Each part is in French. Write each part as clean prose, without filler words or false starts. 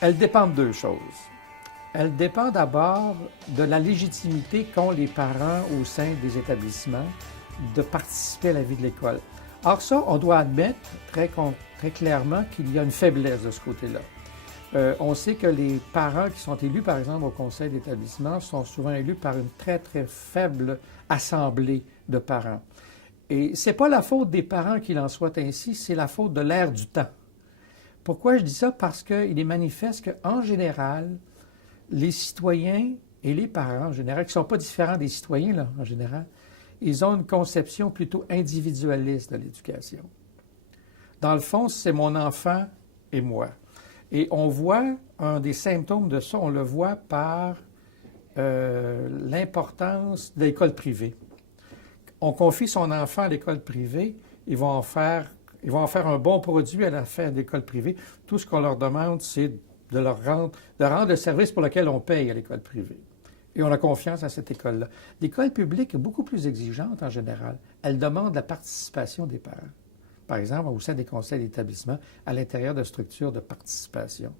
Elle dépend de deux choses. Elle dépend d'abord de la légitimité qu'ont les parents au sein des établissements de participer à la vie de l'école. Or ça, on doit admettre très clairement qu'il y a une faiblesse de ce côté-là. On sait que les parents qui sont élus, par exemple, au conseil d'établissement, sont souvent élus par une très faible assemblée de parents. Et ce n'est pas la faute des parents qu'il en soit ainsi, c'est la faute de l'ère du temps. Pourquoi je dis ça? Parce qu'il est manifeste qu'en général, les citoyens et les parents, en général, qui ne sont pas différents des citoyens, là, en général, ils ont une conception plutôt individualiste de l'éducation. Dans le fond, c'est mon enfant et moi. Et on voit un des symptômes de ça, on le voit par l'importance de l'école privée. On confie son enfant à l'école privée, ils vont en faire un bon produit à la fin de l'école privée. Tout ce qu'on leur demande, c'est de rendre le service pour lequel on paye à l'école privée. Et on a confiance à cette école-là. L'école publique est beaucoup plus exigeante en général. Elle demande la participation des parents. Par exemple, au sein des conseils d'établissement, à l'intérieur de structures de participation.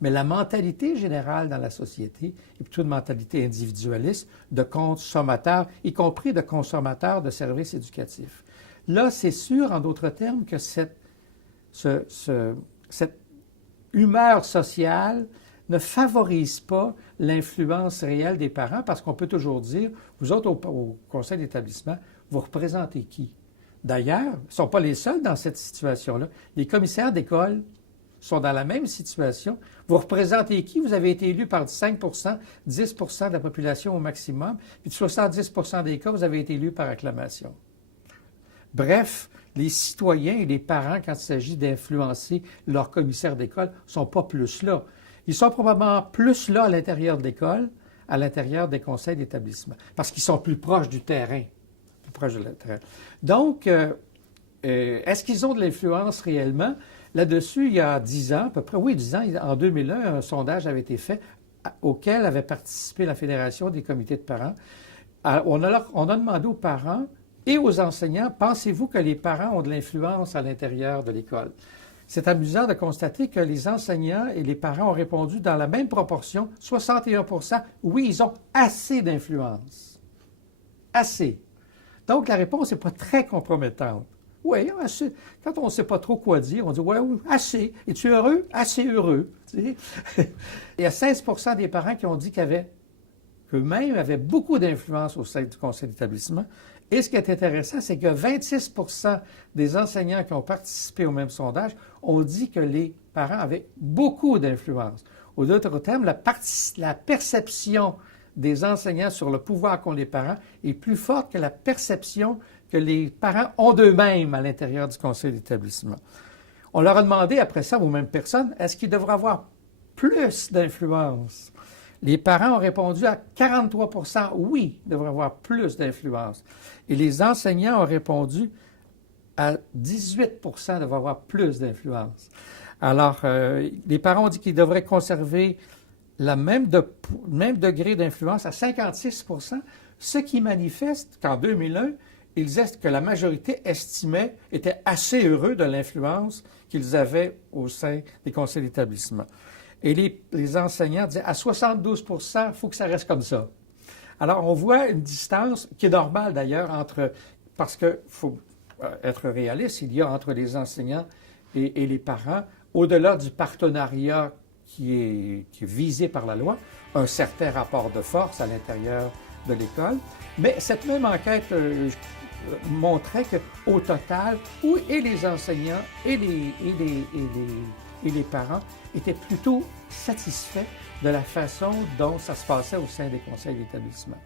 Mais la mentalité générale dans la société est plutôt une mentalité individualiste de consommateurs, y compris de consommateurs de services éducatifs. Là, c'est sûr, en d'autres termes, que cette humeur sociale ne favorise pas l'influence réelle des parents parce qu'on peut toujours dire, vous autres au conseil d'établissement, vous représentez qui? D'ailleurs, ils ne sont pas les seuls dans cette situation-là. Les commissaires d'école sont dans la même situation. Vous représentez qui? Vous avez été élu par 5 10 de la population au maximum, puis de 70 des cas, vous avez été élu par acclamation. Bref, les citoyens et les parents, quand il s'agit d'influencer leur commissaire d'école, ne sont pas plus là. Ils sont probablement plus là à l'intérieur de l'école, à l'intérieur des conseils d'établissement, parce qu'ils sont plus proches du terrain. Plus proches du terrain. Donc, est-ce qu'ils ont de l'influence réellement? Là-dessus, il y a 10 ans, à peu près, oui, 10 ans, en 2001, un sondage avait été fait auquel avait participé la Fédération des comités de parents. On a demandé aux parents et aux enseignants, pensez-vous que les parents ont de l'influence à l'intérieur de l'école? C'est amusant de constater que les enseignants et les parents ont répondu dans la même proportion, 61 oui, ils ont assez d'influence. Assez. Donc, la réponse n'est pas très compromettante. Oui, assez. Quand on ne sait pas trop quoi dire, on dit « oui, assez. Es-tu heureux? Assez heureux. » Il y a 16 des parents qui ont dit qu'eux-mêmes avaient beaucoup d'influence au sein du conseil d'établissement. Et ce qui est intéressant, c'est que 26 des enseignants qui ont participé au même sondage ont dit que les parents avaient beaucoup d'influence. Aux d'autres termes, la perception des enseignants sur le pouvoir qu'ont les parents est plus forte que la perception que les parents ont d'eux-mêmes à l'intérieur du conseil d'établissement. On leur a demandé après ça aux mêmes personnes, est-ce qu'ils devraient avoir plus d'influence? Les parents ont répondu à 43 oui, ils devraient avoir plus d'influence. Et les enseignants ont répondu à 18 devraient avoir plus d'influence. Alors, les parents ont dit qu'ils devraient conserver le même degré d'influence à 56 ce qui manifeste qu'en 2001, ils disaient que la majorité était assez heureux de l'influence qu'ils avaient au sein des conseils d'établissement. Et les enseignants disaient à 72 il faut que ça reste comme ça. Alors, on voit une distance qui est normale d'ailleurs parce qu'il faut être réaliste, il y a entre les enseignants et les parents, au-delà du partenariat qui est visé par la loi, un certain rapport de force à l'intérieur de l'école. Mais cette même enquête montrait qu'au total, et les enseignants et les parents étaient plutôt satisfaits de la façon dont ça se passait au sein des conseils d'établissement.